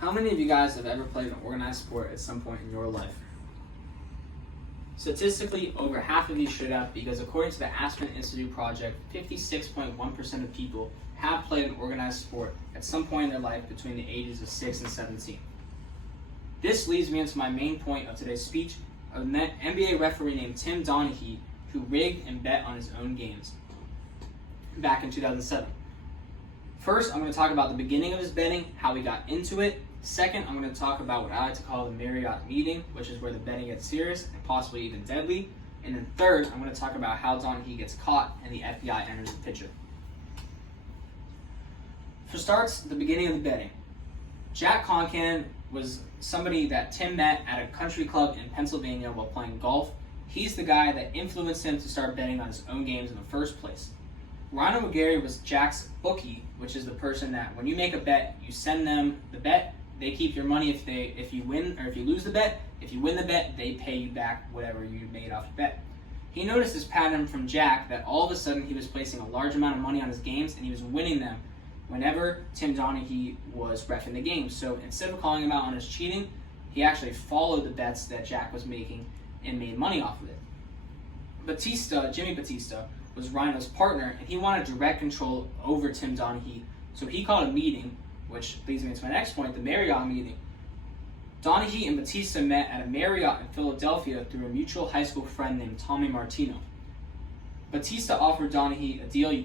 How many of you guys have ever played an organized sport at some point in your life? Statistically, over half of you should have, because according to the Aspen Institute project, 56.1% of people have played an organized sport at some point in their life between the ages of 6 and 17. This leads me into my main point of today's speech, an NBA referee named Tim Donaghy who rigged and bet on his own games back in 2007. First, I'm going to talk about the beginning of his betting, how he got into it. Second, I'm going to talk about what I like to call the Marriott meeting, which is where the betting gets serious and possibly even deadly. And then third, I'm going to talk about how Donaghy gets caught and the FBI enters the picture. For starts, the beginning of the betting. Jack Concan was somebody that Tim met at a country club in Pennsylvania while playing golf. He's the guy that influenced him to start betting on his own games in the first place. Rhino McGarry was Jack's bookie, which is the person that when you make a bet, you send them the bet. They keep your money if you win, or if you lose the bet. If you win the bet, they pay you back whatever you made off your bet. He noticed this pattern from Jack that all of a sudden he was placing a large amount of money on his games and he was winning them whenever Tim Donaghy was reffing the game. So instead of calling him out on his cheating, he actually followed the bets that Jack was making and made money off of it. Jimmy Batista, was Rhino's partner, and he wanted direct control over Tim Donaghy. So he called a meeting, which leads me to my next point, the Marriott meeting. Donaghy and Batista met at a Marriott in Philadelphia through a mutual high school friend named Tommy Martino. Batista offered Donaghy a deal he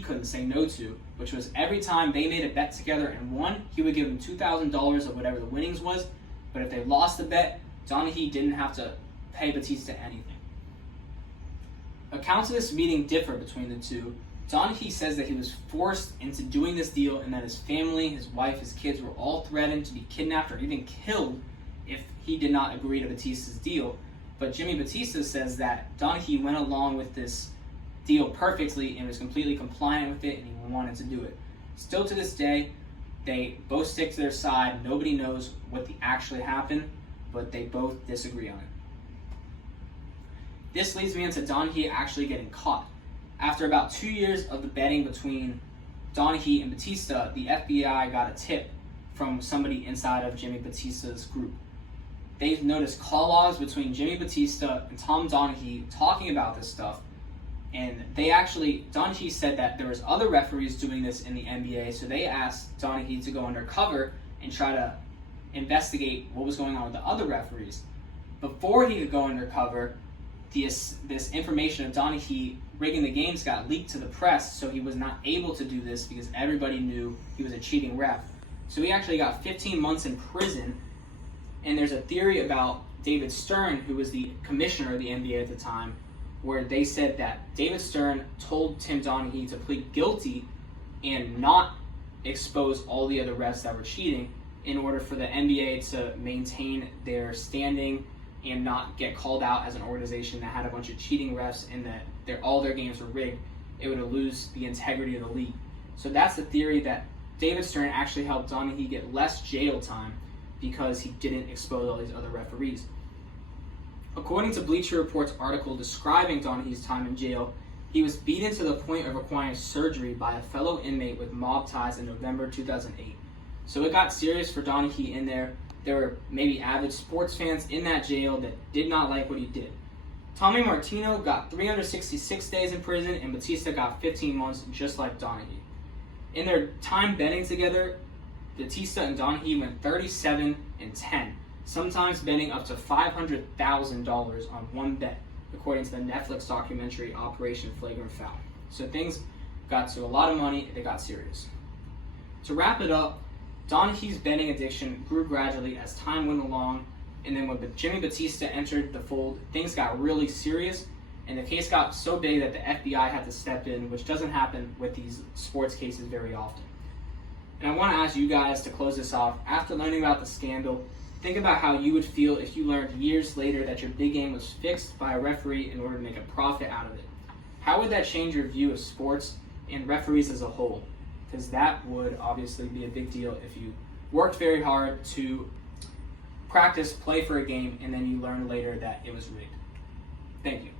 couldn't say no to, which was every time they made a bet together and won, he would give him $2,000 of whatever the winnings was, but if they lost the bet, Donaghy didn't have to pay Batista anything. Accounts of this meeting differ between the two. Donaghy says that he was forced into doing this deal and that his family, his wife, his kids were all threatened to be kidnapped or even killed if he did not agree to Batista's deal. But Jimmy Batista says that Donaghy went along with this deal perfectly and was completely compliant with it and he wanted to do it. Still to this day, they both stick to their side. Nobody knows what actually happened, but they both disagree on it. This leads me into Donaghy actually getting caught. After about 2 years of the betting between Donaghy and Batista, the FBI got a tip from somebody inside of Jimmy Batista's group. They noticed call logs between Jimmy Batista and Tom Donaghy talking about this stuff, and Donaghy said that there was other referees doing this in the NBA, so they asked Donaghy to go undercover and try to investigate what was going on with the other referees. Before he could go undercover, this information of Donaghy rigging the games got leaked to the press, so he was not able to do this because everybody knew he was a cheating ref. So he actually got 15 months in prison, and there's a theory about David Stern, who was the commissioner of the NBA at the time, where they said that David Stern told Tim Donaghy to plead guilty and not expose all the other refs that were cheating in order for the NBA to maintain their standing and not get called out as an organization that had a bunch of cheating refs and that all their games were rigged. It would lose the integrity of the league. So that's the theory, that David Stern actually helped Donaghy get less jail time because he didn't expose all these other referees. According to Bleacher Report's article describing Donaghy's time in jail, he was beaten to the point of requiring surgery by a fellow inmate with mob ties in November 2008. So it got serious for Donaghy in there. There were maybe avid sports fans in that jail that did not like what he did. Tommy Martino got 366 days in prison and Batista got 15 months, just like Donaghy. In their time betting together, Batista and Donaghy went 37-10, sometimes betting up to $500,000 on one bet, according to the Netflix documentary Operation Flagrant Foul. So things got to a lot of money, they got serious. To wrap it up, Donaghy's betting addiction grew gradually as time went along, and then when Jimmy Batista entered the fold, things got really serious, and the case got so big that the FBI had to step in, which doesn't happen with these sports cases very often. And I want to ask you guys to close this off. After learning about the scandal, think about how you would feel if you learned years later that your big game was fixed by a referee in order to make a profit out of it. How would that change your view of sports and referees as a whole? Because that would obviously be a big deal if you worked very hard to practice, play for a game, and then you learn later that it was rigged. Thank you.